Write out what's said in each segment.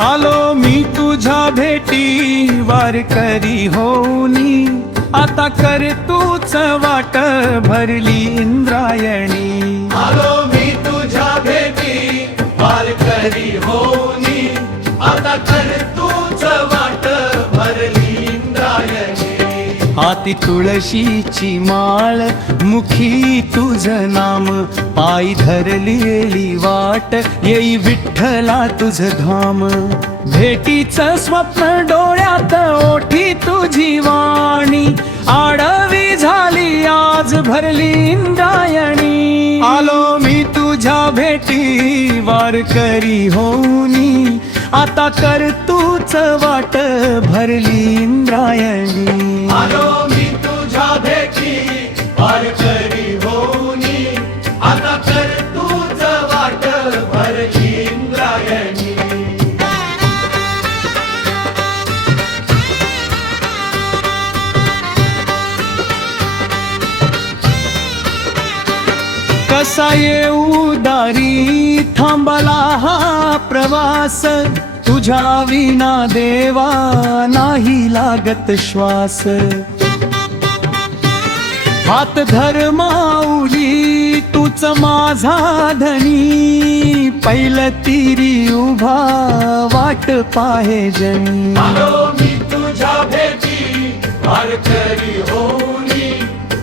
आलो मी तुझ्या भेटी वारकरी होऊनी, आता कर तूच वाट भरली इंद्रायणी। आलो मी तुझ्या भेटी वारकरी होऊनी, आता कर तूच वाट भरली इंद्रायणी। हाती तुळशीची माळ, मुखी तुझं नाम, पायी धरलेली वाट, येई विठ्ठला तुझ धाम। भेटीचं स्वप्न डोळ्यात, ओठी तुझी वाणी, आडवी झाली आज भरली इंद्रायणी। आलो मी तुझ्या भेटी वारकरी होऊनी, आता कर तूच वाट भरली इंद्रायणी। आलो मी तुझ्या भेटी वारकरी होऊनी, आता कर तूच वाट भरली इंद्रायणी। कसा येऊ दारी थांबला हा प्रवास, तुझ्या विना देवा नाही लागत श्वास। हात धर माऊली तूच माझा धनी, पैल तिरी उभा वाट पाहे जनी। आलो मी तुझ्या भेटी वारकरी होऊनी,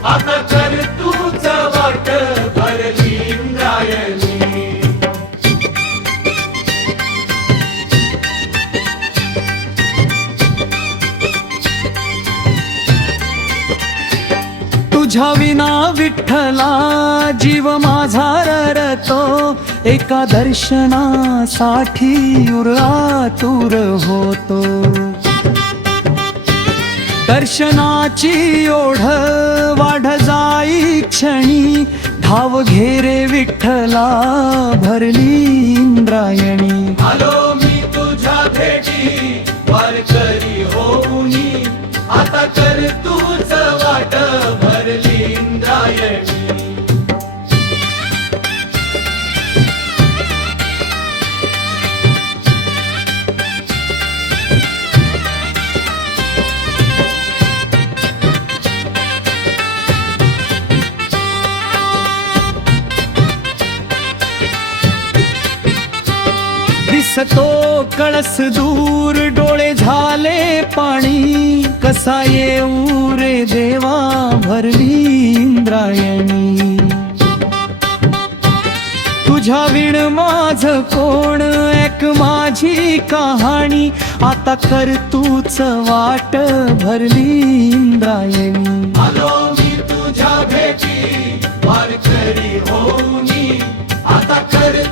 आता कर तूच वाट भरली इंद्रायणी। तुझ्या विना विठ्ठला जीव माझा ररतो, एका दर्शनासाठी आतुर होतो। दर्शनाची ओढ वाढ जाई क्षणी, धाव घेरे विठ्ठला भरली इंद्रायणी। आलो मी तुझ्या भेटी वारकरी होऊनी, आता कर तूच वाट भरली इंद्रायणी। दिसतो कळस दूर, डोळे झाले पाणी, कसा येऊ रे देवा भरली इंद्रायणी। तुझ्या विण माझ कोण, ऐक माझी कहाणी, आता कर तूच वाट भरली इंद्रायणी। आलो मी तुझ्या भेटी वारकरी होऊनी, आता कर